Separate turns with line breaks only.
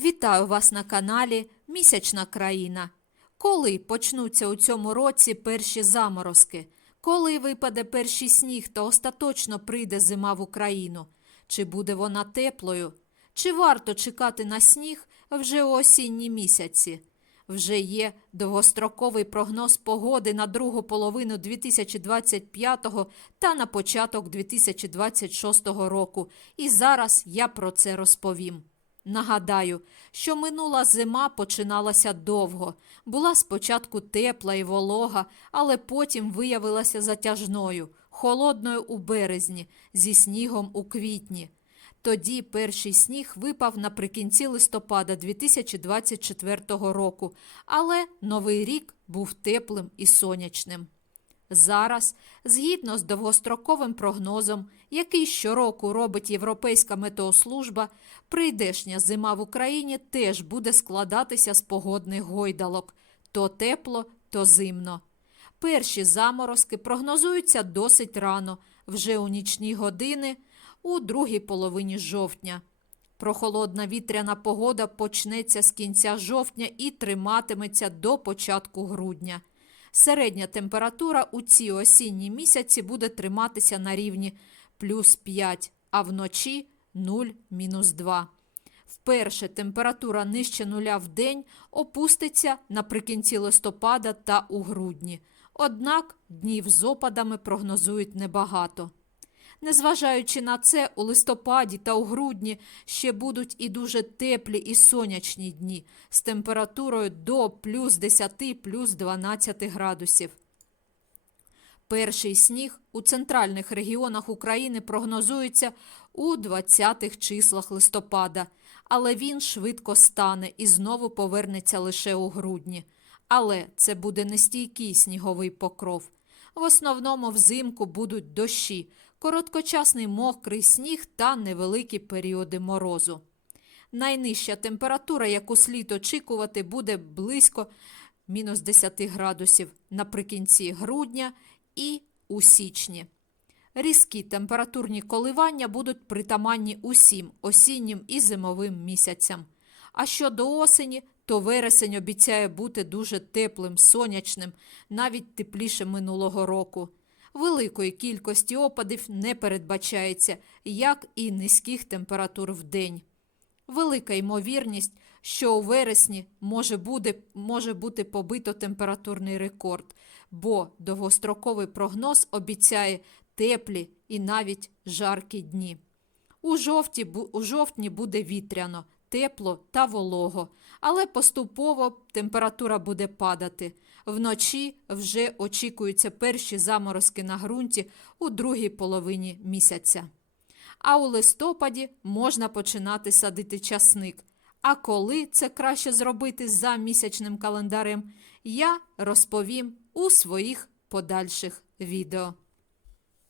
Вітаю вас на каналі Місячна країна. Коли почнуться у цьому році перші заморозки? Коли випаде перший сніг та остаточно прийде зима в Україну? Чи буде вона теплою? Чи варто чекати на сніг вже у осінні місяці? Вже є довгостроковий прогноз погоди на другу половину 2025 та на початок 2026 року. І зараз я про це розповім. Нагадаю, що минула зима починалася довго. Була спочатку тепла і волога, але потім виявилася затяжною, холодною у березні, зі снігом у квітні. Тоді перший сніг випав наприкінці листопада 2024 року, але новий рік був теплим і сонячним. Зараз, згідно з довгостроковим прогнозом, який щороку робить Європейська метеослужба, прийдешня зима в Україні теж буде складатися з погодних гойдалок то тепло, то зимно. Перші заморозки прогнозуються досить рано, вже у нічні години, у другій половині жовтня. Прохолодна вітряна погода почнеться з кінця жовтня і триматиметься до початку грудня. Середня температура у ці осінні місяці буде триматися на рівні плюс 5, а вночі 0 мінус 2. Вперше температура нижче нуля в день опуститься наприкінці листопада та у грудні. Однак днів з опадами прогнозують небагато. Незважаючи на це, у листопаді та у грудні ще будуть і дуже теплі і сонячні дні з температурою до плюс 10 плюс 12 градусів. Перший сніг у центральних регіонах України прогнозується у 20-х числах листопада, але він швидко стане і знову повернеться лише у грудні. Але це буде нестійкий сніговий покров. В основному взимку будуть дощі, короткочасний мокрий сніг та невеликі періоди морозу. Найнижча температура, яку слід очікувати, буде близько мінус 10 градусів наприкінці грудня і у січні. Різкі температурні коливання будуть притаманні усім осіннім і зимовим місяцям. А щодо осені, то вересень обіцяє бути дуже теплим, сонячним, навіть тепліше минулого року. Великої кількості опадів не передбачається, як і низьких температур в день. Велика ймовірність, що у вересні може, буде, може бути побито температурний рекорд, бо довгостроковий прогноз обіцяє теплі і навіть жаркі дні. У, жовті, у жовтні буде вітряно, тепло та волого, але поступово температура буде падати. Вночі вже очікуються перші заморозки на ґрунті у другій половині місяця. А у листопаді можна починати садити часник. А коли це краще зробити за місячним календарем, я розповім у своїх подальших відео.